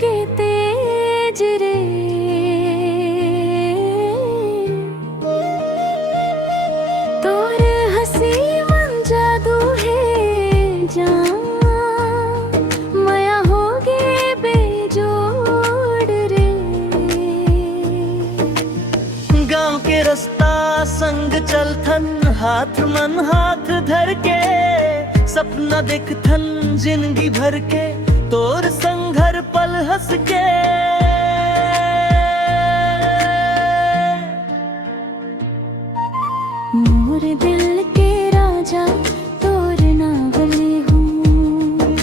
के तेज रे, तोर हसी मन जादू है जान, माया होगे बेजोड़ रे। गांव के रास्ता संग चलथन, हाथ मन हाथ धर के, सपना देखथन जिंदगी भर के, तोर संग हर पल हंस के। मोर दिल के राजा तोर नावली हूँ,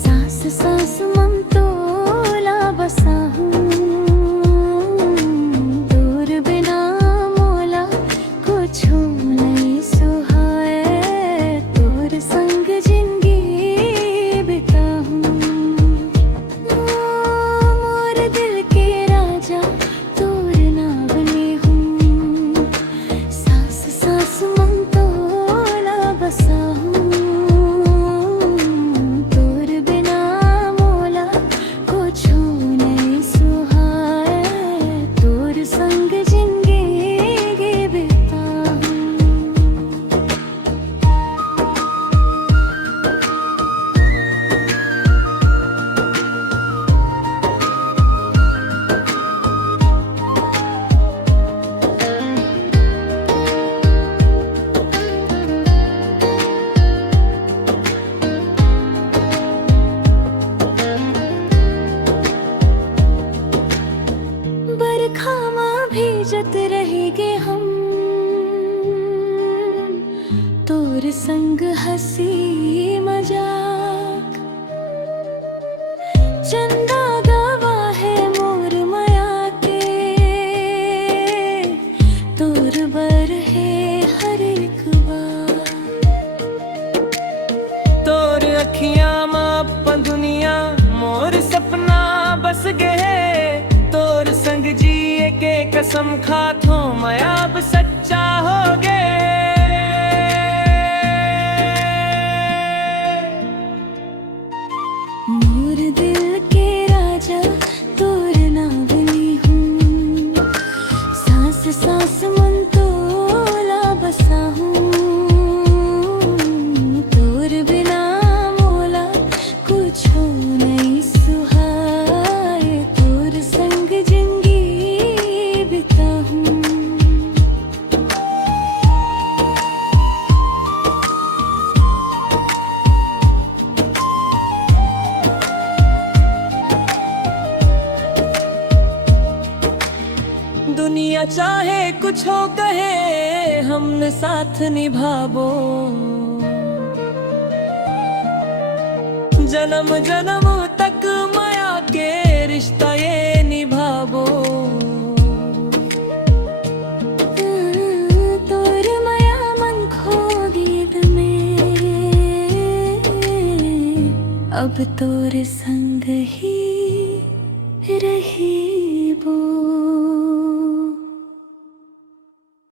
सांस सांस मन तोला बसा हूँ, तोर बिना मोला कुछ नहीं सुहाए, तोर संग जिंदगी बिता हूँ। मोर दिल के राजा तोर नावली हूँ, सांस सांस मन तोला बसा हूँ, तोर बिना मोला कुछ नहीं सुहाए, तोर संग जिंदगी बिता हूँ। बरखा माँ भीजत रहेंगे हम, तोर संग हंसी मजाक, चंदा गवा है मोर माया के, तोर बर है हर एक बार। तोर अखियां मां अपन दुनिया, मोर सपना बस गए, तोर संग जिए के कसम खाथो, मैं अब सच्चा हो गए। मोर दिल के राजा तोर नावली हूँ, सांस सांस मन तोला बसा हूँ, तोर बिना मोला कुछ नहीं सुहाए, तोर संग जिंदगी बिता हूँ। दुनिया चाहे कुछ हो कहे, हमने साथ निभाबो, जन्म जन्म तक माया के रिश्ता ये निभाबो। तोर माया मन खो गीत में, अब तोर संग ही रही